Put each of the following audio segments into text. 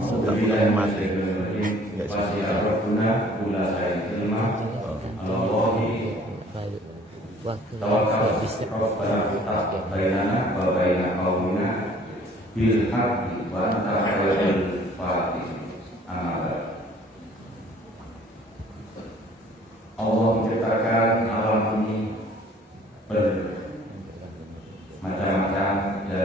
Sudah mulai mati. Pasti ada guna gula saya terima. Allahi tawakal Rabbana ta'ala bainana wa baina qaumina bil haqqi wa anta khairul fatihin. Allah menciptakan alam ini bermacam-macam, ada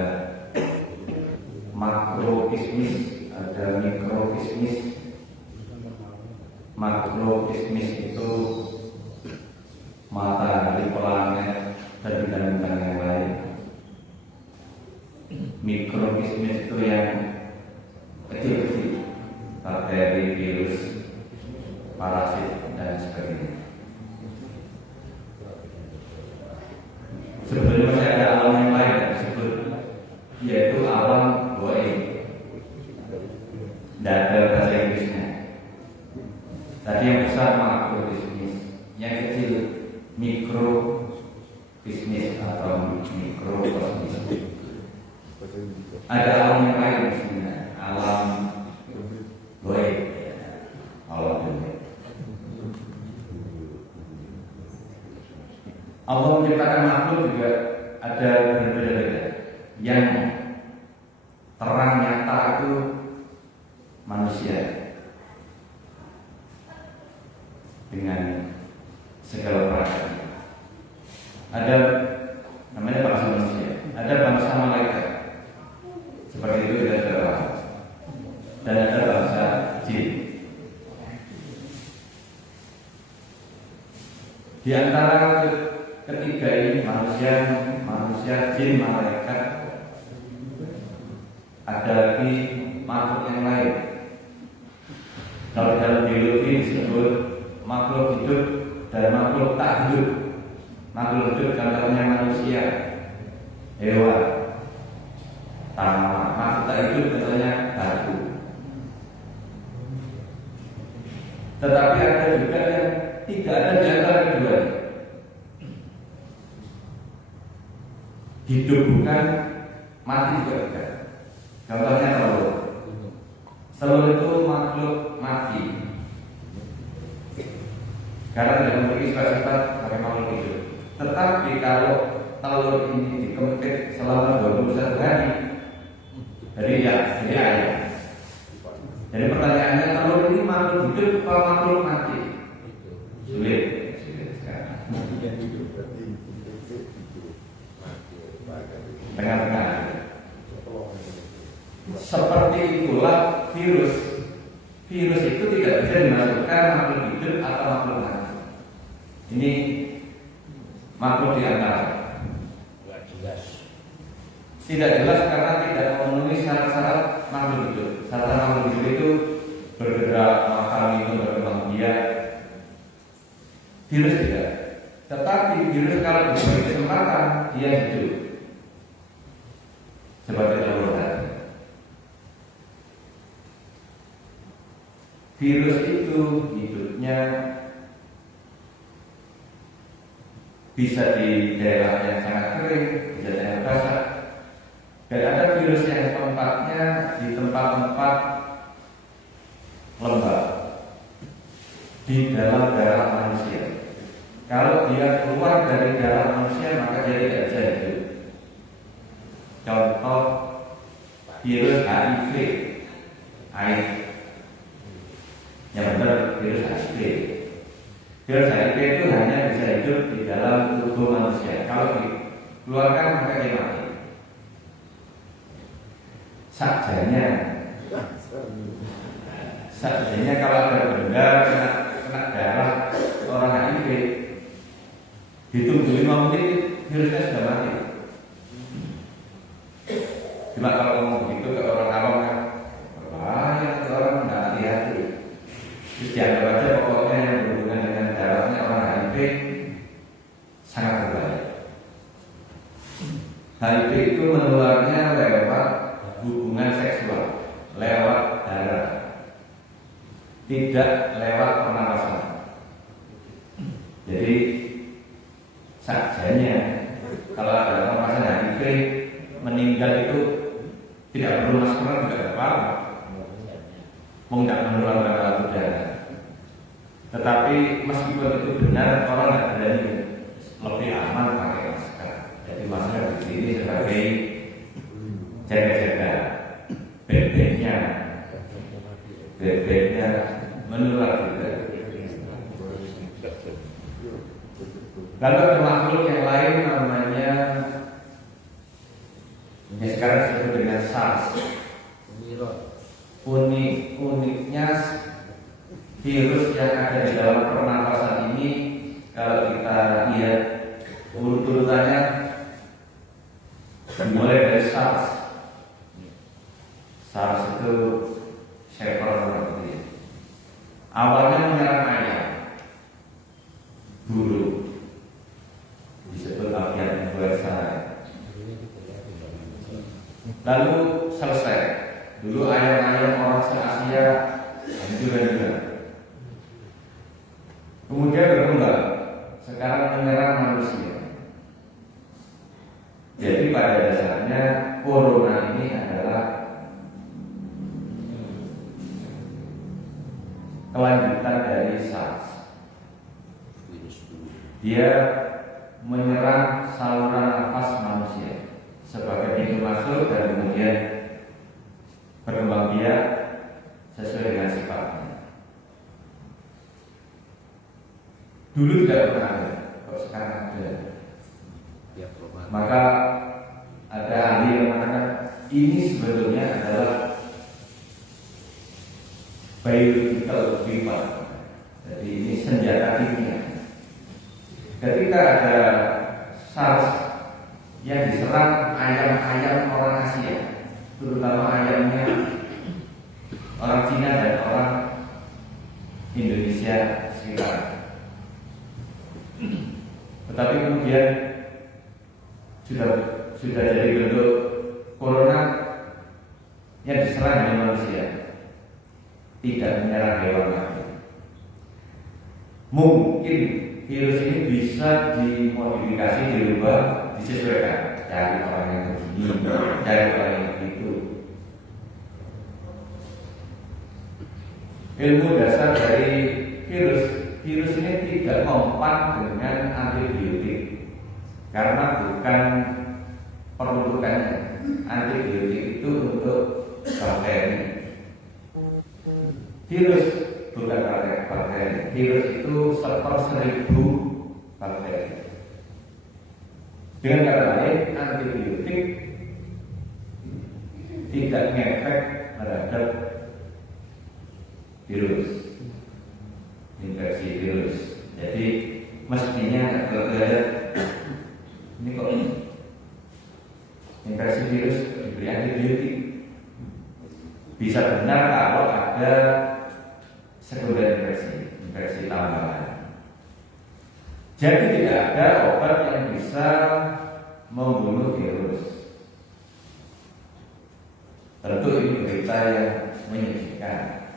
makrokismis, ada mikrokismis. Makrokismis itu matahari, planet, dan bintang-bintang yang lain. Mikrokismis itu yang kecil-kecil, bakteri, virus, parasit, dan sebagainya. Sebelumnya masih ada alam yang lain yang disebut, yaitu alam goib. Tidak ada bahasa Inggrisnya. Tadi yang besar makrokismis, yang kecil mikrokismis atau mikrokosmis. Ada alam yang lain di sini, alam goib, alam goib. Allah menciptakan makhluk juga ada berbeda-beda. Yang terang nyata itu manusia dengan segala perasaan. Ada namanya bangsa manusia, ada bangsa malaikat. Seperti itu kita sudah bahas. Dan ada bangsa jin. Di antara ketiga ini manusia, jin, malaikat, ada lagi makhluk yang lain. Kalau dalam biologi disebut makhluk hidup dan makhluk tak hidup. Makhluk hidup contohnya manusia, hewan, tanaman. Makhluk tak hidup contohnya batu. Tetapi ada juga yang tidak ada di antara kedua. Hidup bukan, mati juga bukan. Contohnya telur. Telur itu makhluk mati karena tidak memiliki sifat-sifat sebagai makhluk hidup. Tetapi kalau telur ini dikempit selama 21 hari, jadi ayam. Jadi pertanyaannya, telur ini makhluk hidup atau makhluk mati? Sulit sekarang. Tengah-tengah. Seperti itulah virus. Virus itu tidak bisa dimasukkan makhluk hidup atau makhluk mati. Ini makhluk di antara. Tidak jelas karena tidak memenuhi syarat-syarat makhluk hidup. Syarat makhluk hidup itu bergerak, makan, minum, berkembang biak. Virus tidak. Tetapi virus kalau diberi kesempatan dia hidup. Seperti telur tadi. Virus itu hidupnya bisa di daerah yang sangat kering, bisa di daerah basah. Dan ada virus yang tempatnya di tempat-tempat lembab di dalam darah manusia. Kalau dia keluar dari darah manusia maka dia tidak bisa hidup. Contoh virus HIV, AIDS. Yang benar virus HIV. Virus HIV itu hanya bisa hidup di dalam tubuh manusia. Kalau dikeluarkan maka dia mati. Sajanya kalau ada benda kena darah orang HIV, ditunggu 5 menit virusnya sudah mati. Cuma kalau ngomong begitu ke orang awam kan berbahaya, ke orang tidak hati-hati. Terus dianggap aja pokoknya yang berhubungan dengan darahnya orang HIV sangat berbahaya. HIV itu menularnya lewat hubungan seksual, lewat darah, tidak lewat pernapasan. Jadi sajanya kalau ada orang pasien HIV meninggal itu tidak perlu masker, tidak apa-apa. tidak menularkan lewat udara. Tetapi meskipun itu benar, orang nggak berani, lebih aman pakai masker. Jadi masker di sini sebagai jaga-jaga bebeknya menular juga. Lalu ada makhluk yang lain namanya yang sekarang disebut dengan SARS. Uniknya virus yang ada di dalam pernapasan ini, kalau kita lihat urut-urutannya dimulai dari SARS. SARS itu seperti awalnya menyerang ayam, burung, disebut avian influenza. Lalu selesai. Dulu ayam-ayam orang se-Asia hancur juga. Kemudian berkembang, sekarang menyerang manusia. Jadi pada dasarnya corona ini adalah kelanjutan dari SARS. Dia menyerang saluran nafas manusia sebagai pintu masuk dan kemudian berkembang biak sesuai dengan sifatnya. Dulu tidak pernah ada, kok sekarang ada. Maka ada ahli yang mengatakan ini sebetulnya adalah biological weapon. Jadi ini senjata kimia. Ketika ada SARS yang diserang ayam-ayam orang Asia, terutama ayamnya orang Cina dan orang Indonesia sekitar. Tetapi kemudian sudah jadi bentuk corona yang diserang hanya manusia, tidak menyerang hewan lagi. Mungkin virus ini bisa dimodifikasi, dirubah, disesuaikan. Cari orang yang begini, cari orang yang begitu. Ilmu dasar dari virus ini tidak mempan dengan antibiotik karena bukan peruntukannya. Antibiotik itu untuk bakteri. Virus bukan bakteri. Virus itu 1/1000 bakteri. Dengan kata lain, antibiotik tidak ngefek terhadap virus, infeksi virus. Jadi mestinya kalau lihat ini kok infeksi virus diberi antibiotik, bisa benar kalau ada sekunder infeksi tambahan. Jadi tidak ada obat yang bisa membunuh virus. Tentu ini berita yang menyedihkan.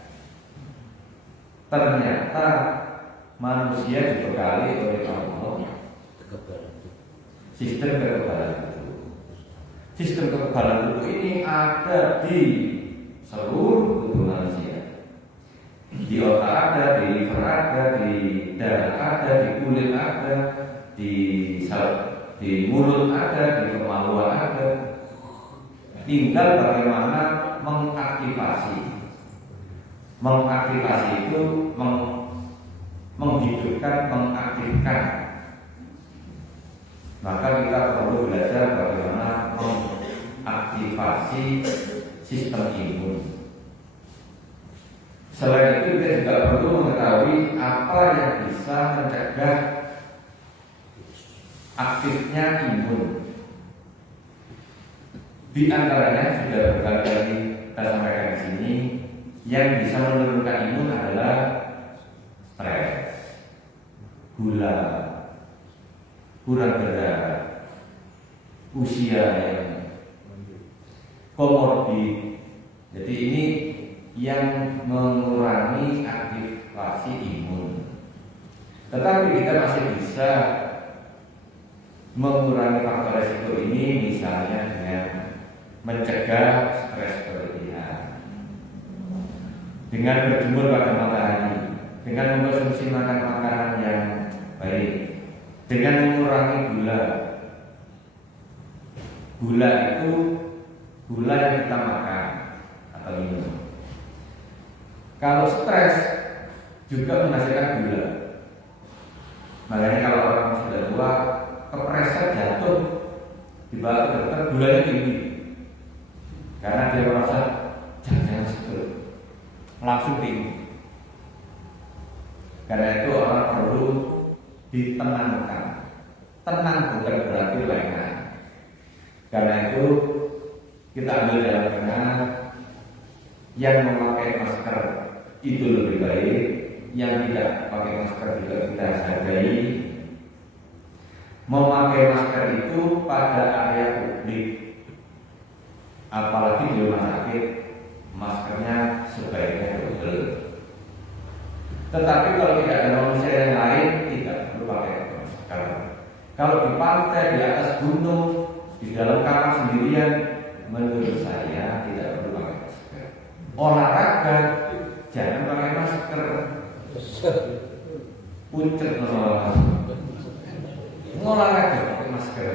Ternyata manusia dibekali oleh Allah sistem kekebalan tubuh. Sistem kekebalan tubuh ini ada di seluruh tubuh manusia. Di otak ada, di liver ada, di darah ada, di kulit ada, di mulut ada, di kemaluan ada. Tinggal bagaimana mengaktifasi. Mengaktifasi itu menghidupkan, mengaktifkan. Maka kita perlu belajar bagaimana mengaktifasi sistem imun. Selain itu kita juga perlu mengetahui apa yang bisa mencegah aktifnya imun. Di antaranya sudah berkali-kali kita sampaikan di sini, yang bisa menurunkan imun adalah stres, gula, kurang gerak, usia yang komorbid. Jadi ini yang mengurangi aktivasi imun. Tetapi kita masih bisa mengurangi faktor resiko ini, misalnya dengan mencegah stres berlebihan. dengan berjemur pada matahari, dengan mengkonsumsi makanan yang baik, dengan mengurangi gula. Gula itu gula yang kita makan atau minum. Kalau stres juga menghasilkan gula. Makanya kalau orang sudah tua kepreset jatuh di bawah dokter gulanya tinggi, karena dia merasa jangan stroke langsung tinggi. Karena itu orang perlu ditenangkan. Tenang bukan berarti lengah. Karena itu kita ambil jalan tengah. Yang memakai masker itu lebih baik, yang tidak pakai masker juga kita hargai. Memakai masker itu pada area publik, apalagi di rumah sakit, maskernya sebaiknya double. Tetapi kalau tidak ada manusia yang lain, tidak perlu pakai masker. Kalau di pantai, di atas gunung, di dalam kamar sendirian, menurut saya tidak perlu pakai masker. Olahraga jangan pakai masker. Pucet olahraga pakai masker.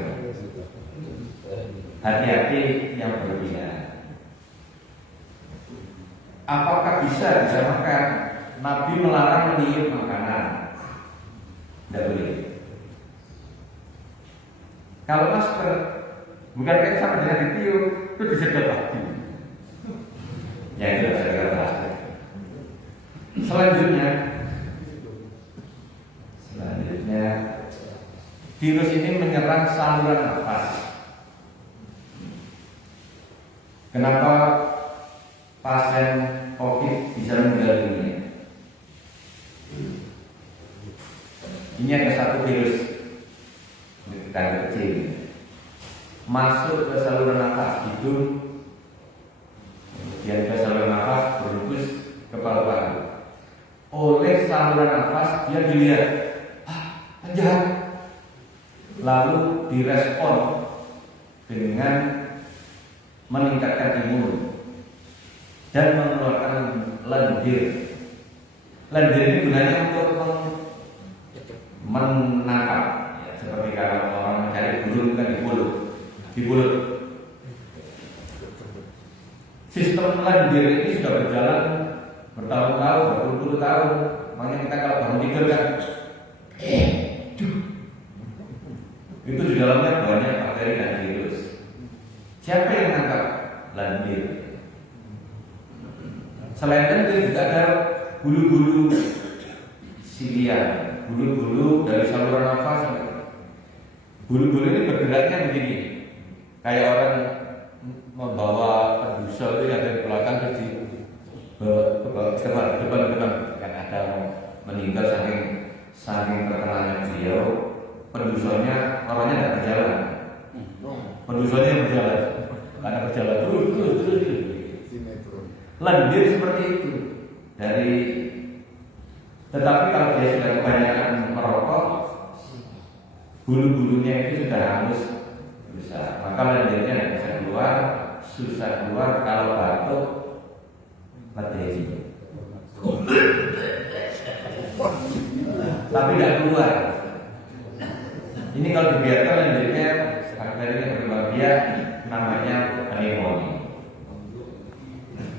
Hati-hati yang berlebihan. Apakah bisa disamakan? Nabi melarang meniup makanan, tidak boleh. Kalau masker bukan kayak sama dengan ditiup, itu disedot lagi. Ya itu saya kata. Selanjutnya, virus ini menyerang saluran nafas. Kenapa pasien COVID bisa meninggal dunia? Ini ada satu virus kecil masuk ke saluran nafas hidung, kemudian ke saluran nafas berhembus ke paru-paru. Oleh saluran nafas dia dilihat, penjahat, lalu direspon dengan meningkatkan imun dan mengeluarkan lendir. Lendir ini gunanya untuk menangkap, ya, seperti kalau orang mencari burung kan di mulut. Sistem lendir ini sudah berjalan bertahun-tahun, berpuluh-puluh tahun. Makanya kita kalau bangun tidur kan, itu di dalamnya banyak bakteri dan virus. Siapa yang menangkap? Lendir. Selain lendir juga ada bulu-bulu silia, bulu-bulu dari saluran nafas. Bulu-bulu ini bergeraknya begini, kayak orang membawa pendusa itu yang dari belakang ke depan kan ada meninggal saking terkenalnya beliau. Pendusanya orangnya tidak berjalan, pendusanya yang berjalan, karena berjalan terus. Lendir seperti itu tetapi kalau dia sudah kebanyakan merokok, bulu-bulunya itu sudah hangus besar, maka lendirnya tidak bisa keluar, susah keluar. Kalau batuk, materi, tapi tidak keluar. Ini kalau dibiarkan lendirnya bakterinya berkembang biak, namanya pneumonia.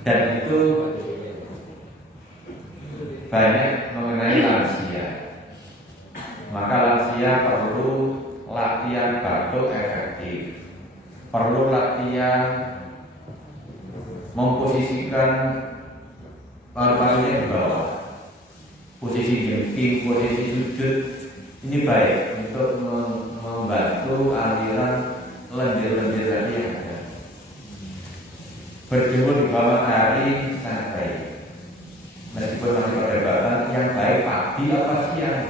Dan itu banyak mengenai lansia. Maka lansia perlu latihan batuk efektif, perlu latihan memposisikan paru-parunya di bawah, posisi jumping, posisi sujud. Ini baik untuk membantu aliran lendir-lendir tadi yang ada. Berjemur di bawah matahari sangat baik. Meskipun masih perdebatan yang baik pagi apa siang.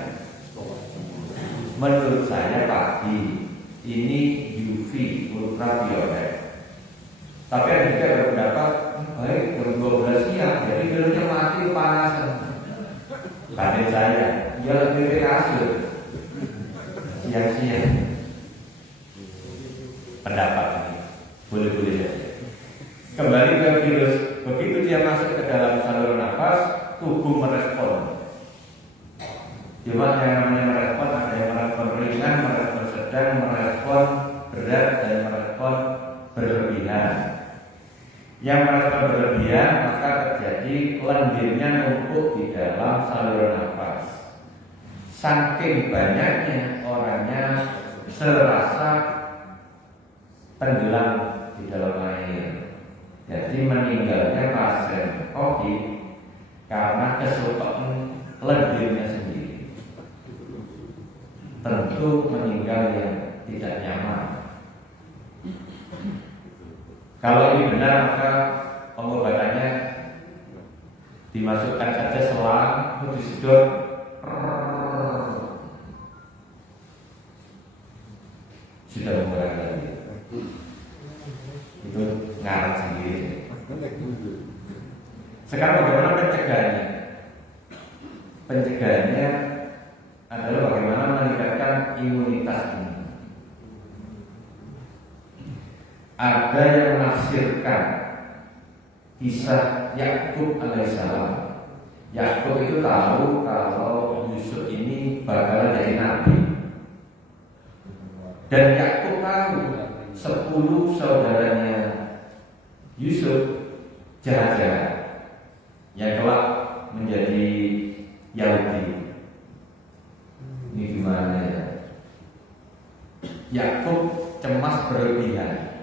Menurut saya pagi. Ini UV, ultraviolet. Tapi ada juga berpendapat baik jam 12 siang, jadi virusnya mati kepanasan. Banding saya, dia lebih ke kasur siang-siang. Pendapat ini boleh-boleh saja. Kembali ke virus, begitu dia masuk ke dalam saluran nafas, tubuh merespon. Cuma yang namanya merespon ada yang merespon ringan, merespon sedang, merespon berat, dan merespon berlebihan. Yang merespon berlebihan maka terjadi lendirnya numpuk di dalam saluran nafas. Saking banyaknya orangnya serasa tenggelam di dalam air. Jadi meninggalnya pasien COVID karena kesukaan lendirnya sendiri. Tentu meninggal yang tidak nyaman. Kalau ini benar maka pengobatannya dimasukkan saja selang, terus disedot, sudah mengurangi. Itu ngarang sendiri. Sekarang bagaimana pencegahannya? Pencegahannya adalah bagaimana meningkatkan imunitas ini. Ada yang menafsirkan kisah Yakub alaihissalam. Yakub itu tahu kalau Yusuf ini bakalan jadi nabi. Dan Yakub tahu 10 saudaranya Yusuf jahat-jahat yang kelak menjadi Yahudi. Ini gimana ya? Yakub cemas berlebihan.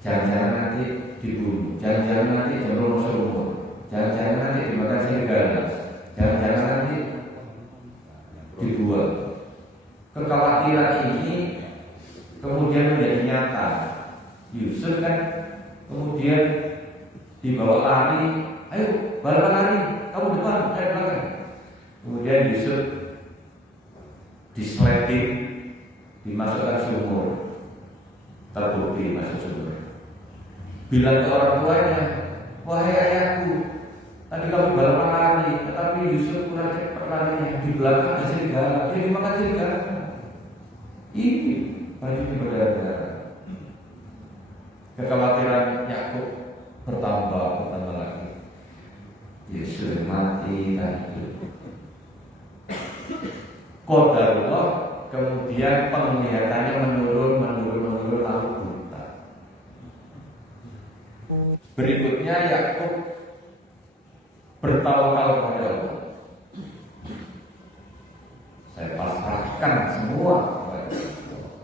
Jangan-jangan nanti dibunuh, jangan-jangan nanti jemur sumur, jangan-jangan nanti dimakan serigala, jangan-jangan nanti dibuang. Kekhawatiran ini kemudian menjadi nyata. Yusuf kan kemudian dibawa lari, ayo balapan lari, kamu depan, saya belakang. Kemudian Yusuf disleting, dimasukkan sumur, terbukti masuk sumur. Bilang ke orang tuanya, wahai ayahku, tadi kamu balapan lari, tetapi Yusuf kurang cepat larinya. Di belakang ada serigala, dia dimakan serigala. Ini bajunya berdarah-darah. Kekhawatiran Yakub bertambah lagi. Yusuf mati tadi. Qadarullah, kemudian penglihatannya menurun lalu buta. Berikutnya Yakub bertawakal kepada Allah. Saya pasrahkan semua kepada Allah.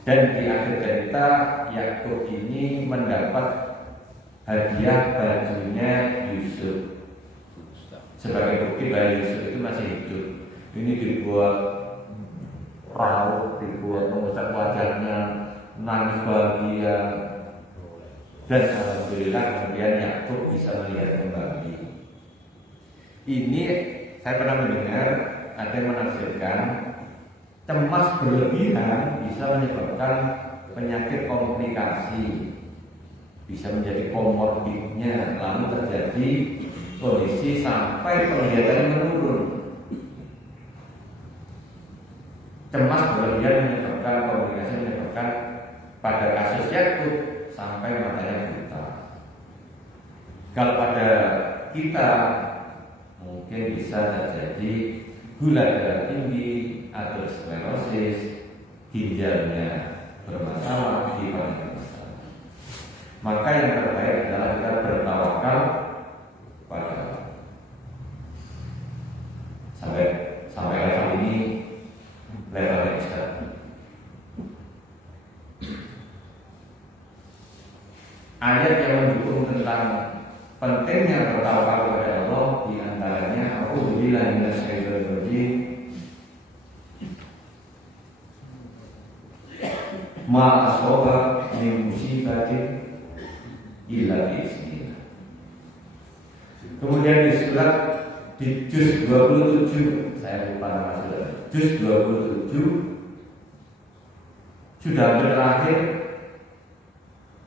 Dan di akhir cerita Yakub ini mendapat hadiah bajunya Yusuf. Sebagai bukti bahwa Yusuf itu masih hidup. Ini dibuat raut, dibuat mengucap wajahnya, nangis bahagia. Dan alhamdulillah kemudian Yakub bisa melihat kembali. Ini saya pernah mendengar ada yang menafsirkan cemas berlebihan bisa menyebabkan penyakit komplikasi, bisa menjadi komorbidnya, lalu terjadi kondisi sampai penglihatannya menurun. Cemas berlebihan menyebabkan komplikasi, menyebabkan pada kasus Yakub sampai matanya buta. Kalau pada kita mungkin bisa terjadi gula darah tinggi, aterosklerosis, ginjalnya bermasalah, hipertensi bermasalah. Maka yang terbaik adalah kita bertawakal pada Allah. Sampai level ini level ekstrim. Ayat yang mendukung tentang pentingnya bertawakal kepada Allah di antaranya A'udzubillahi minasyaitonir rajim. Ma asaba min musibatin illa bi'iznillah. Kemudian di surat di juz 27, saya lupa nama surat, juz 27 sudah berakhir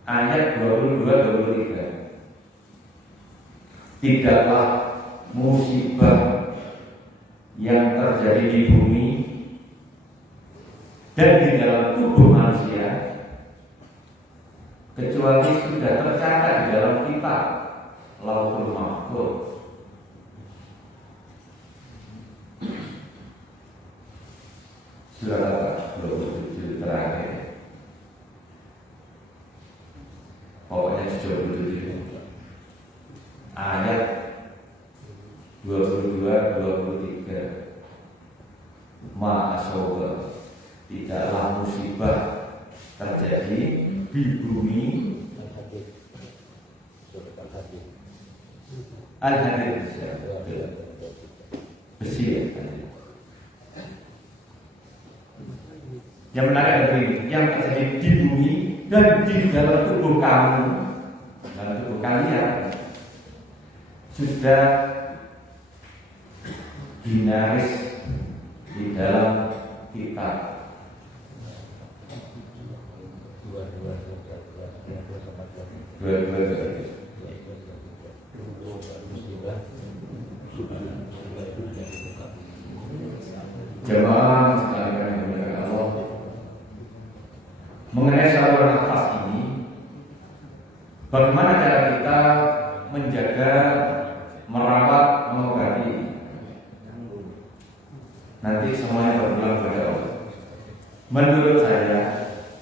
ayat 22-23. Tidaklah musibah yang terjadi di bumi dan di dalam tubuh manusia kecuali sudah tercatat di dalam kitab Lauhul Mahfuz. Surat 27 terakhir. Pokoknya 27 ayat 22-23. Ma'asoba, tidaklah musibah terjadi di bumi. Al-Hadid besi ya. Yang menarik adalah ini, yang terjadi di bumi dan di dalam tubuh kamu, dalam tubuh kalian sudah dinaris di dalam kitab. Jemaah sekalian yang dimuliakan Allah, mengenai saluran nafas ini, bagaimana cara kita menjaga, merawat, mengobati? Nanti semuanya berpulang kepada Allah. Menurut saya,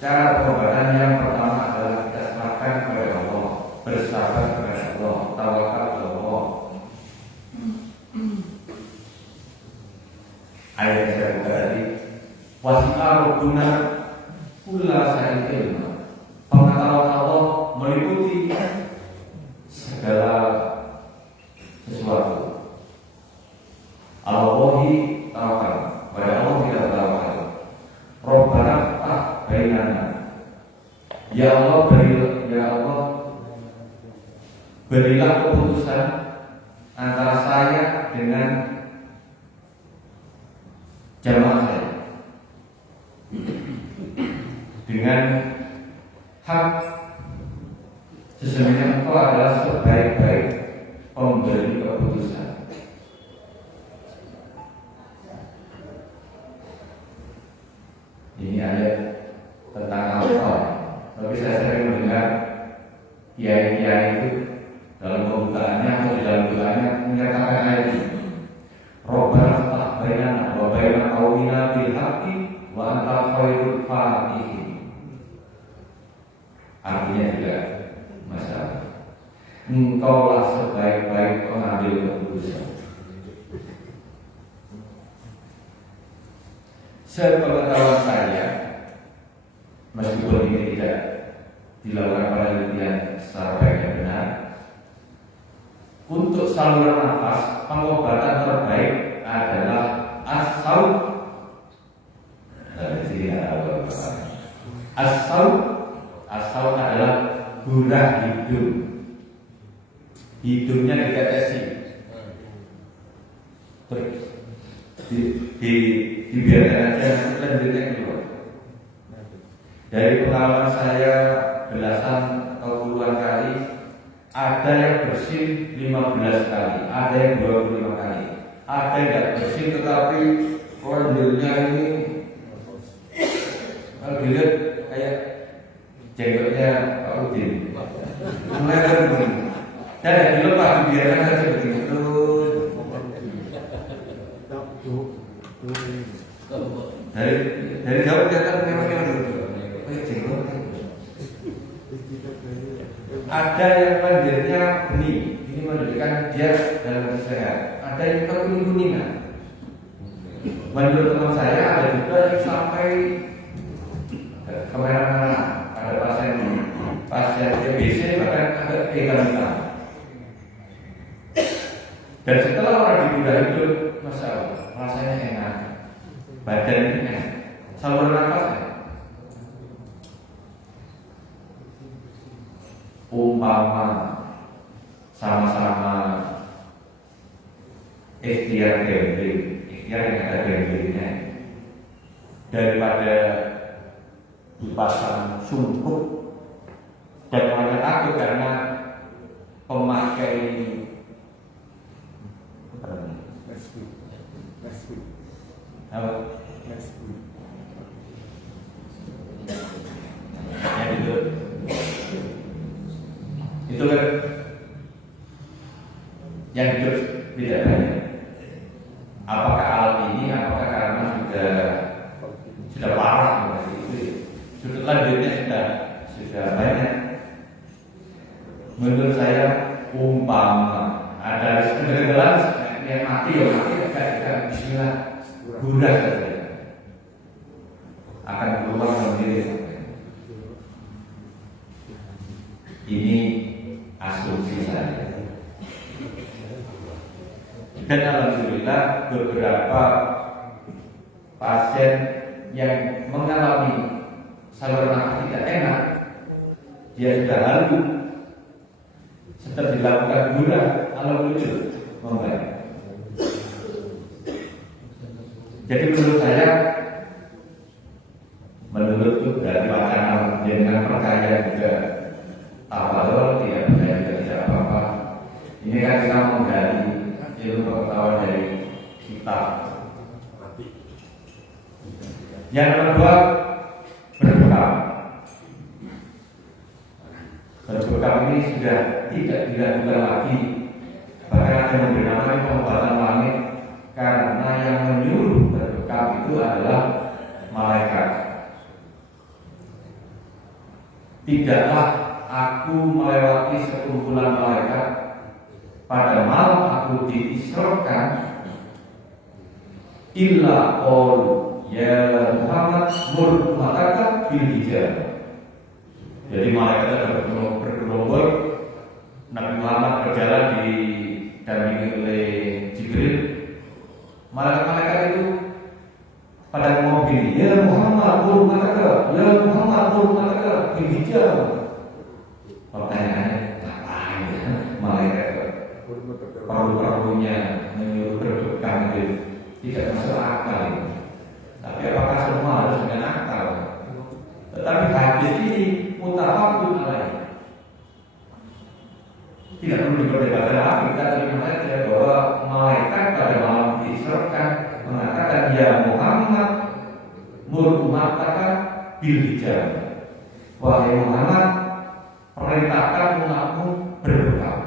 cara pengobatan yang pertama adalah kita serahkan kepada Allah, bersabar kepada Allah, tawakal kepada Allah. Ayat yang saya buka tadi, wasi'a rabbuna kulla syai'in ilma. Pengetahuan Allah meliputi segala sesuatu. Allahi tawakal, pada Allah kita tawakal. Rabbana fa'ah bainana. Ya Allah berilah keputusan antara saya dengan jamaah saya dengan hak. Sesungguhnya Engkau adalah sebaik-baik pemberi keputusan. Ini ayat tentang apa? Tapi saya sering mendengar kiai-kiai itu dalam pembukaannya atau di dalam doanya menyatakan ayat ini. Rabbana fa'ah bainana wa baina qaumina bil haqqi wa anta khairul fatihin. Artinya juga masalah, Engkaulah sebaik-baik pengambil keputusan. Sepengetahuan saya, meskipun ini tidak dilakukan penelitian secara baik dan benar, untuk saluran nafas pengobatan terbaik adalah as-saut. As-saut adalah gurah hidung. Hidungnya ditetesi, terus dibiarkan aja nanti lendirnya keluar. Dari pengalaman saya belasan atau puluhan kali, ada yang bersin 15 kali, ada yang 25 kali, ada yang tidak bersin tetapi lendirnya ini kalau dilihat kayak jenggotnya Pak Udin, melebar begini. Dan yang dilepas dibiarkan saja begitu. Dari jauh kelihatan memang kayak jenggot. Ada yang lendirnya benih, ini menunjukkan dia dalam sehat. Ada yang kekuning-kuningan. Menurut teman saya ada juga yang sampai kemerah-merah. Ada pasien TBC bahkan agak hitam-hitam. Dan setelah orang digurah hidup, Masya Allah, rasanya enak, badan enak, saluran nafasnya. Umpama sama-sama ikhtiar gambling, ikhtiar yang ada gamblingnya, daripada dipasang sungkup dan orang takut karena pemakai itu kan yang hidup tidak banyak. Apakah alat ini, apakah karena sudah parah, itu sudut lanjutnya sudah banyak. Menurut saya umpama ada kegagalan yang mati kita Bismillah budak saja akan keluar sendiri. Ini asumsi saya. Dan alhamdulillah beberapa pasien yang mengalami saluran nafas tidak enak, dia sudah halu, setelah dilakukan gula, alhamdulillah membaik. Jadi menurut saya, menurut dari wacana dengan percaya juga awal tidak percaya juga tidak apa-apa. Ini kan kita menggali ilmu pengetahuan dari kitab. Yang kedua, berbekam. Berbekam ini sudah tidak dilakukan lagi. Bahkan ada yang bernama pengobatan langit, karena yang menyuruh berbekam itu adalah malaikat. Tidaklah aku melewati sekumpulan malaikat pada malam aku diisrokan illa qalu ya Muhammad mur mataka bil hijab. Jadi malaikat ada bergerombol, Nabi Muhammad berjalan didampingi oleh Jibril. Malaikat itu pada mobil, ya Muhammad mur mataka, ya Muhammad mur mataka bil hijab. Pertanyaannya ngapain ya malaikat? Perlu-perlunya menyuruh berbekam itu tidak masuk akal. Tapi apakah semua harus dengan akal? Tetapi hadis ini mutafakun alaih. Tidak perlu diperdebatkan lagi. Kita terima saja bahwa malaikat pada malam diisrokan mengatakan ya Muhammad mur umataka bil hijab. Wahai Muhammad, perintahkan umatmu berbekam.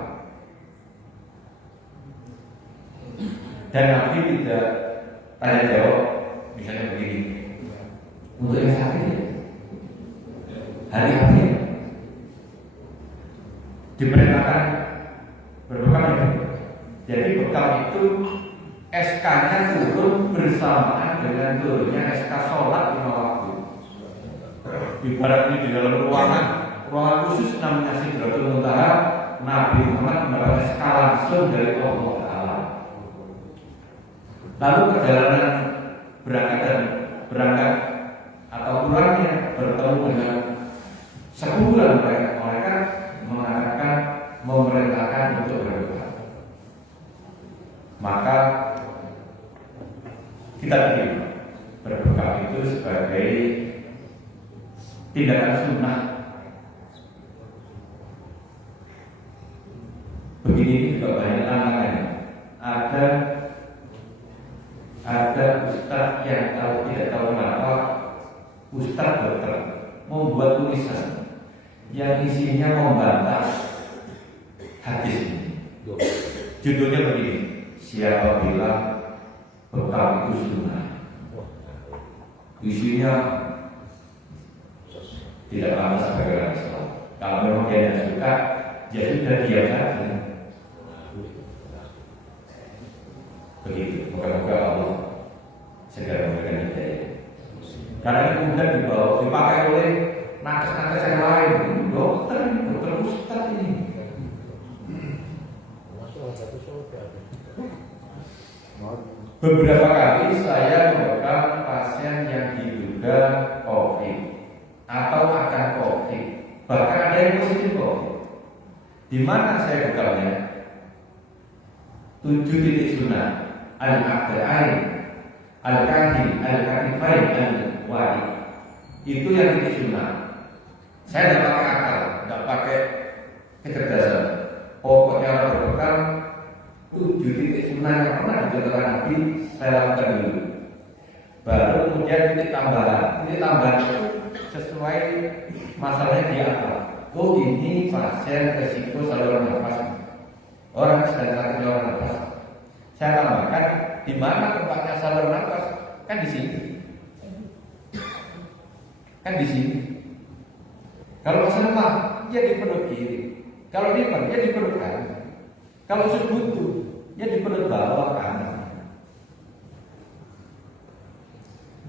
Dan Nabi tidak tanya jawab, misalnya begini, untuk yang sakit hari-hari diperintahkan berbekam itu. Jadi bekam itu SK-nya turun bersamaan dengan turunnya SK sholat 5 waktu. Ibaratnya di dalam ruangan khusus namanya Sidratul Muntaha, Nabi Muhammad mendapat SK langsung dari Allah Ta'ala. Lalu perjalanan berangkat atau pulangnya bertemu dengan sekumpulan mereka mengatakan memerintahkan untuk berbekam. Maka kita terima berbekam itu sebagai tindakan sunnah. Begini juga banyak tantangannya. Ada ustaz yang tidak tahu kenapa ustaz dokter membuat tulisan yang isinya membantah hadis ini. Judulnya begini, siapa bilang bekam itu sunnah? Isinya tidak pantas sebagai orang Islam. Kalau memang dia tidak suka, dia sudah diam saja. Begitu, moga-moga Allah segera memberikan hidayah. Karena ini mudah dipakai oleh nakes-nakes yang lain. Dokter ustaz ini. Beberapa kali saya membekam pasien yang diduga COVID atau akan COVID, bahkan ada yang positif COVID. Di mana saya bekamnya? 7 titik sunnah. Al-Aqda'ain, Al-Kahil, Al-Katifain, Al-Wadi. Itu yang titik sunnah. Saya tidak pakai akal, tidak pakai kecerdasan. Pokoknya orang berbekam 7 titik sunnah yang pernah dicontohkan Nabi, saya lakukan dulu. Baru kemudian titik tambahan itu sesuai masalahnya di apa. Oh ini pasien resiko saluran nafas. orang sedang sakit saluran nafas. Saya tambahkan di mana tempatnya saluran nafas? Kan di sini. Kan di sini. Kalau usus lemah, dia di perut kiri. Kalau liver, dia di perut kanan. Kalau usus buntu, dia di perut bawah kanan.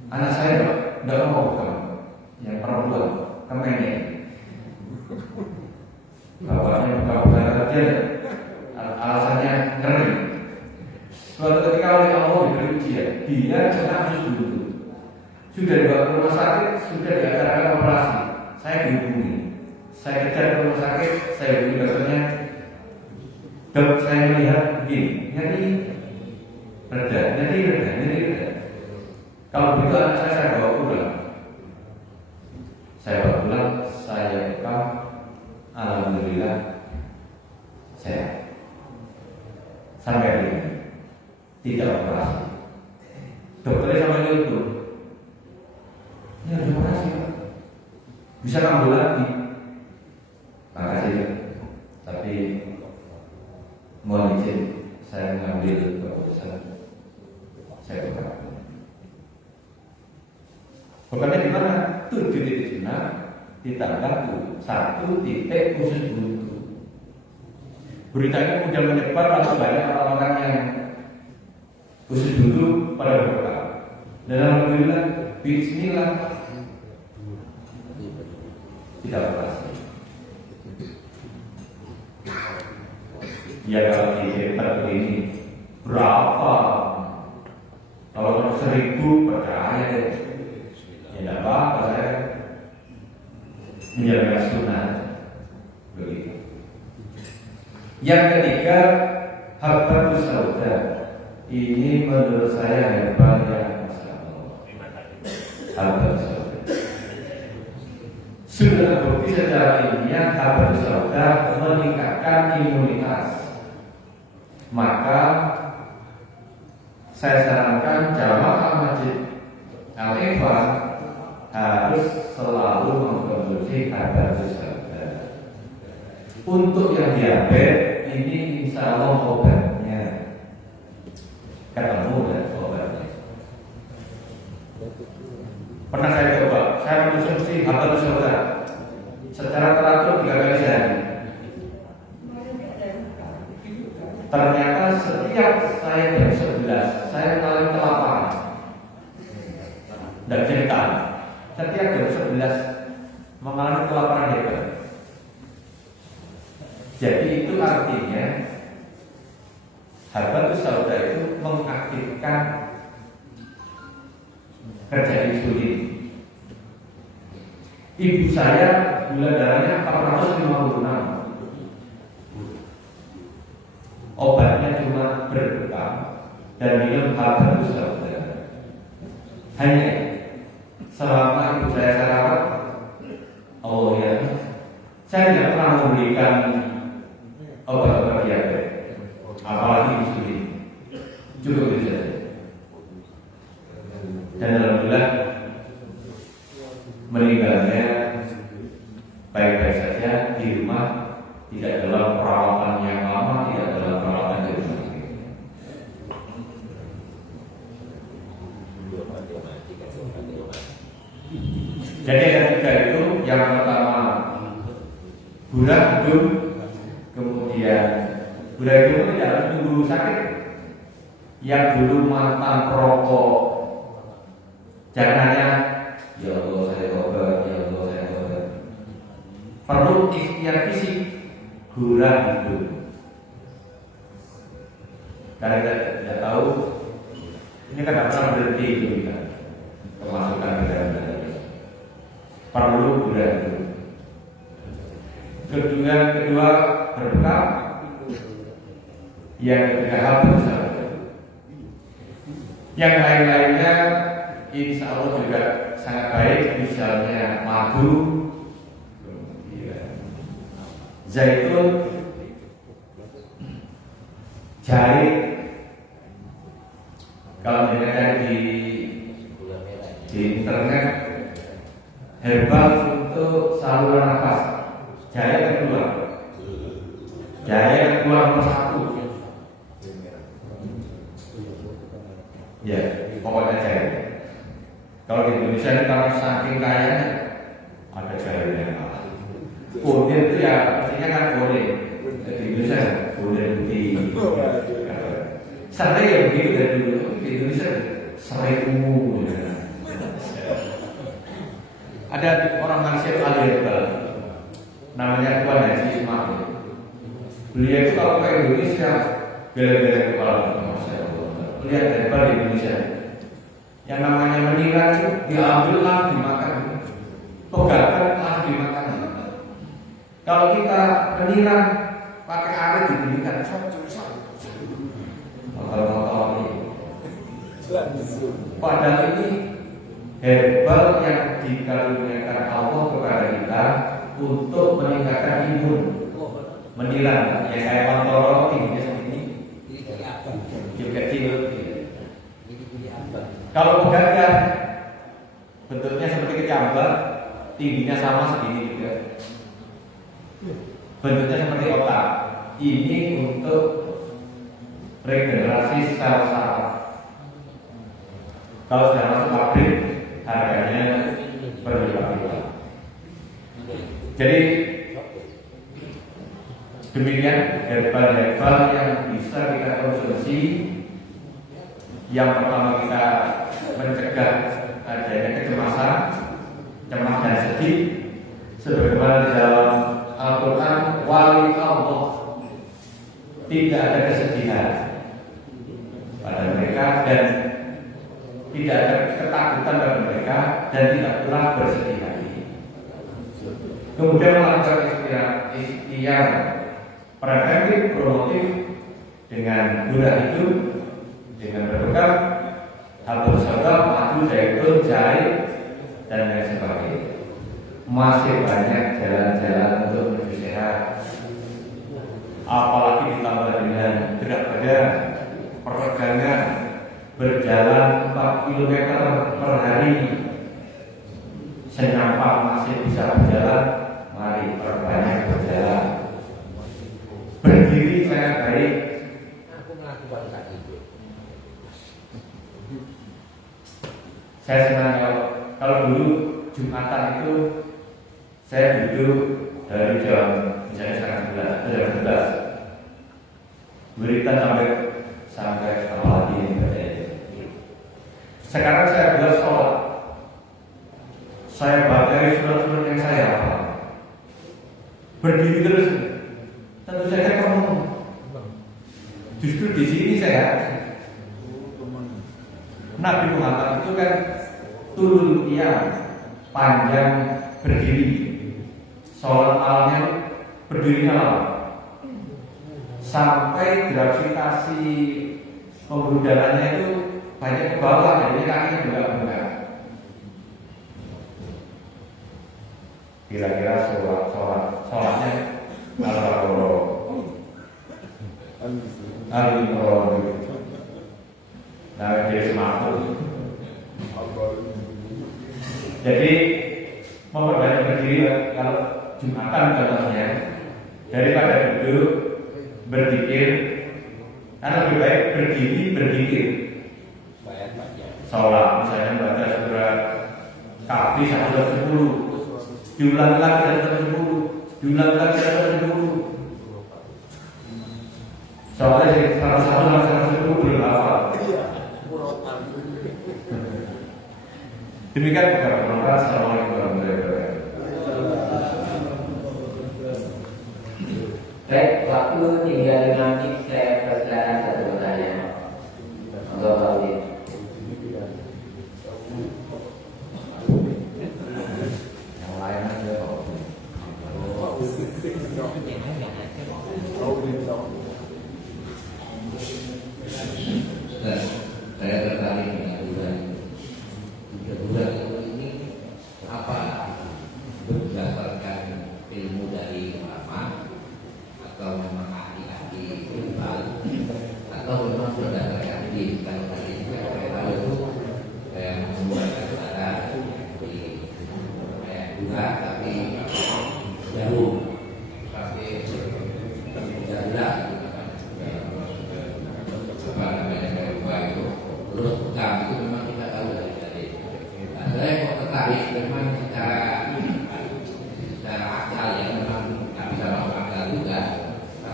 Anak saya tidak mau kamu, yang perempuan, kemennya. Bapaknya buka aja, alasannya ngeri. Suatu ketika oleh Allah diberi ujian, dia kena usus buntu. Sudah dibawa ke rumah sakit, sudah diadakan operasi. Saya dihubungi, saya kejar ke rumah sakit, saya hubungi dokternya. Dok, saya melihat begini, nyeri reda. Kalau begitu anak saya bawa pulang. Saya rekam, alhamdulillah sehat. Sampai hari ini tidak operasi. Dokternya sampai itu, ini harus operasi, Pak. Bisa kambuh lagi. Makasih, tapi mohon izin saya mengambil keputusan saya bukan. Bukannya di mana? 7 titik zona ditambah 1 titik usus buntu. Berita ini kemudian menyebar, lalu banyak orang-orang yang usus buntu pada berkah. Dan alhamdulillah, bismillah tidak operasi. Ya kalau dihebat ini berapa? Kalau 1000 percaya deh. Ya tidak apa-apa, saya menjaga sunnah. Begitu. Yang ketiga, habbatus sauda. Ini menurut saya hebat ya, masyaallah. Habbatus sauda. Sudah terbukti secara ilmiah habbatus sauda meningkatkan imunitas. Maka saya sarankan jamaah masjid Al-Ikhwan harus selalu mengkonsumsi habbatus sauda. Untuk yang diabetes ini insya Allah obatnya ketemu dan obatnya. Pernah saya coba, saya mengkonsumsi habbatus sauda secara teratur 3 kali sehari. Ternyata setiap saya jam 11 saya mengalami kelaparan. Dan cerita, setiap jam 11 mengalami kelaparan hebat. Jadi itu artinya habbatus sauda itu mengaktifkan kerja insulin. Ibu saya gula darahnya 456. Obatnya cuma berbekam dan minum habbatus sauda. Hanya selama ibu saya rawat, Allah ya, saya tidak pernah memberikan obat-obat diabetes, apalagi insulin. Cukup itu saja. Dan alhamdulillah meninggalnya baik-baik saja di rumah. Tidak dalam perawatan yang lama, tidak dalam perawatan yang rumah sakit. Jadi ada 3 itu. Yang pertama gula hidung, kemudian gula hidung tidak harus tunggu sakit. Yang dulu mantan perokok, jangan hanya ya Allah saya tobat, ya Allah saya tobat. Perlu ikhtiar fisik. Gula hidung. Karena kita tidak tahu, ini kan tidak pernah berhenti itu kita kemasukan ke dalam dada. Perlu gula hidung. Kedua berkah. Yang ketiga habbatus sauda. Yang lain-lainnya insya Allah juga sangat baik. Misalnya madu, zaitun, jahe. Kalau dilihat di internet, herbal untuk saluran nafas, jahe kedua. Jaya keluar nomor 1. Ya, pokoknya Jaya. Kalau di Indonesia ini kalau saking kayanya ada Jaya yang kalah. Kode itu ya pastinya kan kode. Di Indonesia kode putih. Sampai ya begitu dari dulu di Indonesia serai ungu. Ada orang Malaysia itu Alibaba, namanya Tuan Haji Ismail. Beliau itu kalau ke Indonesia gara-gara kepala lihat daripada di Indonesia yang namanya menira itu diambil lah dimakan, pegatan lah dimakan. Kalau kita menira pakai air diberikan motor-motor ini. Padahal ini herbal yang dikaruniakan Allah kepada kita untuk meningkatkan imun. Menira ya kayak motor tingginya segini, kecil. Kalau pegangan bentuknya seperti kecambah, tingginya sama segini juga. Bentuknya seperti otak. Ini untuk regenerasi sel saraf. Kalau sudah masuk pabrik, harganya berlipat-lipat. Jadi demikian herbal-herbal yang bisa kita konsumsi. Yang pertama kita mencegah adanya kecemasan, cemas dan sedih. Sebagaimana di dalam Al-Quran, wali Allah tidak ada kesedihan pada mereka dan tidak ada ketakutan pada mereka dan tidak pula bersedih hati. Kemudian melakukan ikhtiar preventif promotif dengan gula hidup, dengan berbekal habur sodok, madu, zaitun, jahe dan lain sebagainya. Masih banyak jalan-jalan untuk menuju sehat. Apalagi ditambah dengan berat badan, peregangan, berjalan 4 km per hari. Senyampang masih bisa berjalan, mari perbanyak berjalan. Berdiri sangat baik. Saya senang kalau dulu Jumatan itu saya duduk dari jam misalnya jam 11 berikan sampai setengah lagi ini. Sekarang saya buat sholat, saya baca surat-surat yang saya hafal, berdiri terus. Tentu saja kamu justru di sini saya Nabi Muhammad itu kan turun panjang berdiri, sholat malamnya berdirinya lama, sampai gravitasi pembudalannya itu banyak ke bawah, jadi kakinya bengkak-bengkak. Kira-kira sholatnya nah dia semaput. Jadi memperbanyak berdiri kalau Jumatan contohnya, daripada duduk berzikir, karena lebih baik berdiri berzikir. Sholat misalnya baca surat Kahfi 1-10, diulang lagi 1-10, diulang lagi 1-10. Soalnya salah satu belum hafal. Demikian beberapa penonton. Assalamualaikum warahmatullahi wabarakatuh. Baik, waktu tinggal 5 menit, saya persilakan satu pertanyaan. Untuk audit. Yang lain aja kok. Saya tertarik dengan bulan ini apa berdasarkan ilmu dari ulama atau memang ahli-ahli global atau memang berdasarkan di kalau tadi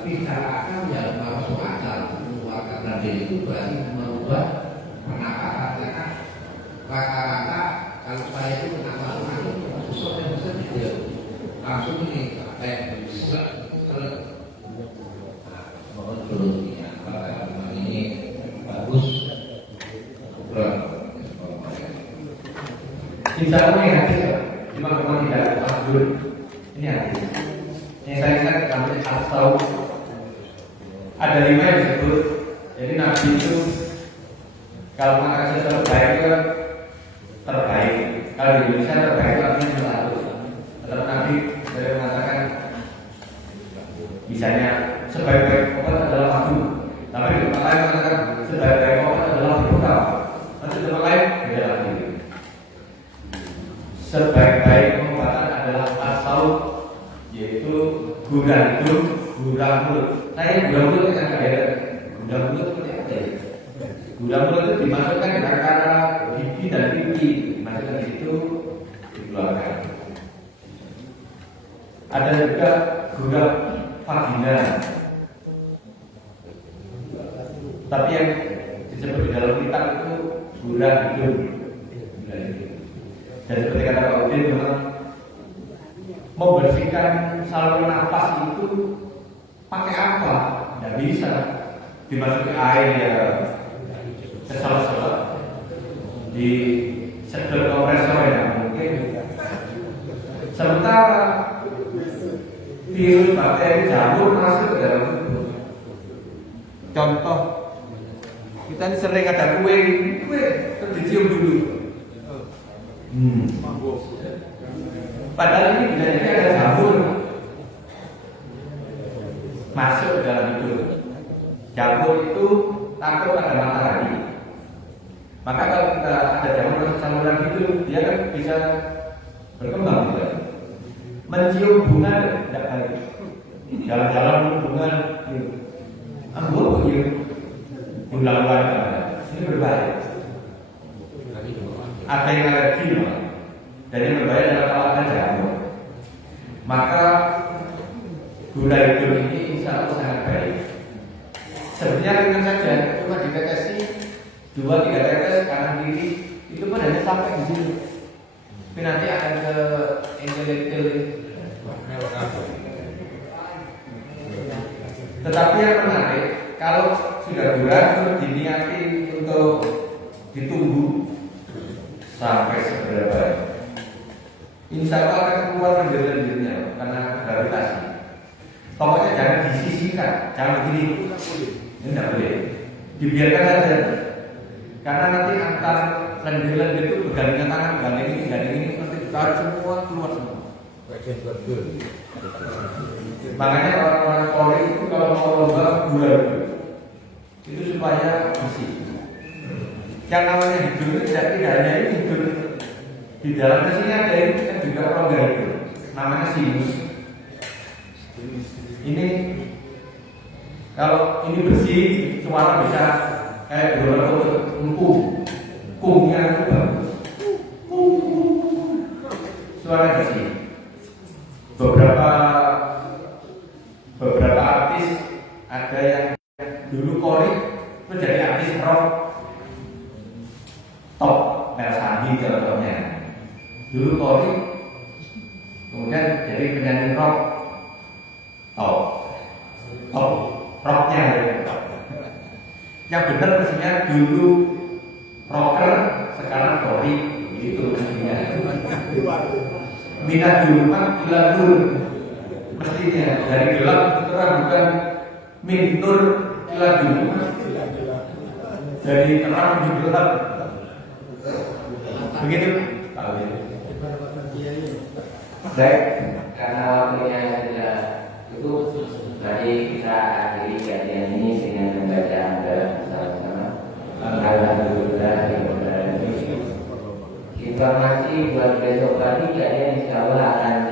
Tapi secara akal ya masuk akal. Mengeluarkan Raden itu berarti merubah penampakannya kan. Rata-rata kalau saya itu kenapa itu sesuatu yang besar dia langsung ini kayak mohon solusinya. Kalau ini bagus. Insya Allah ini hadis, cuma memang tidak abdul. Ini hadis. Yang saya ingat namanya asal. Ada 5 yang disebut. Jadi Nabi itu kalau makan sesuatu baik itu kan terbaik. Kalau di Indonesia terbaik itu artinya satu. Tetap Nabi dari mengatakan misalnya sebaik-baik obat adalah madu. Tapi di tempat lain mengatakan sebaik-baik obat adalah bekal. Nanti di tempat lain beda lagi. Sebaik-baik pengobatan adalah asal, yaitu gurah hidung, gurah mulut. Saya gurah mulut kan ada. Gurah mulut seperti apa ya? Gurah mulut itu dimasukkan di antara gigi dan pipi, dimasukkan di situ, dikeluarkan. Ada juga gurah vagina. Tapi yang disebut di dalam kitab itu gurah hidung. Dan seperti kata Pak Udin, memang membersihkan saluran nafas itu pakai apa? Tidak bisa dimasuki air ya sesaat-saat di sedot kompresor ya mungkin. Sementara virus bakteri jamur masuk ke dalam tubuh. Contoh, kita ini sering ada kue terus dicium dulu. Padahal ini bisa jadi ada jamur masuk ke dalam itu. Jamur itu takut pada matahari. Maka kalau kita ada jamur masuk saluran itu, dia kan bisa berkembang juga. Mencium bunga tidak baik. Jalan-jalan bunga, ambil cium, ulang-ulang ini berbahaya. Ada yang alergi loh. Dan yang berbahaya adalah kalau ada jamur. Maka gula hidung ini insya Allah sangat baik. Sebenarnya ringan saja, cuma ditetesi 2-3 tetes kanan kiri itu pun hanya sampai di sini. Tapi nanti akan ke intelektual. Tetapi yang menarik, kalau sudah bulat terus diniati untuk ditunggu sampai seberapa, insya Allah akan keluar lendir-lendirnya karena gravitasi. Pokoknya jangan disisihkan, jangan begini, ini tidak boleh, dibiarkan saja. Karena nanti antar lendir-lendir itu bergandengan tangan, gandeng ini, nanti tarik semua keluar semua. Makanya orang-orang Polri itu kalau mau lomba gula itu supaya bersih. Yang namanya hidung itu tidak hanya ini hidung. Di dalam sini ada ini kan juga rongga hidung, namanya sinus. Ini kalau ini bersih, suara bisa kayak gelombang empuk, kumnya itu bagus. Suara bersih. Beberapa artis ada yang dulu korik menjadi artis rock top, Mersani contohnya. Dulu korik kemudian jadi penyanyi rock top rocknya. Yang benar mestinya dulu rocker, sekarang korik itu mestinya. Minat dulu mah gelap dulu mestinya dari gelap terang, bukan mintur gelap dulu dari terang menuju gelap. Begitu baik, karena waktunya sudah cukup, mari kita akhiri kajian ini dengan membaca hamdalah bersama-sama. Alhamdulillah. Informasi buat besok pagi kajian insya Allah akan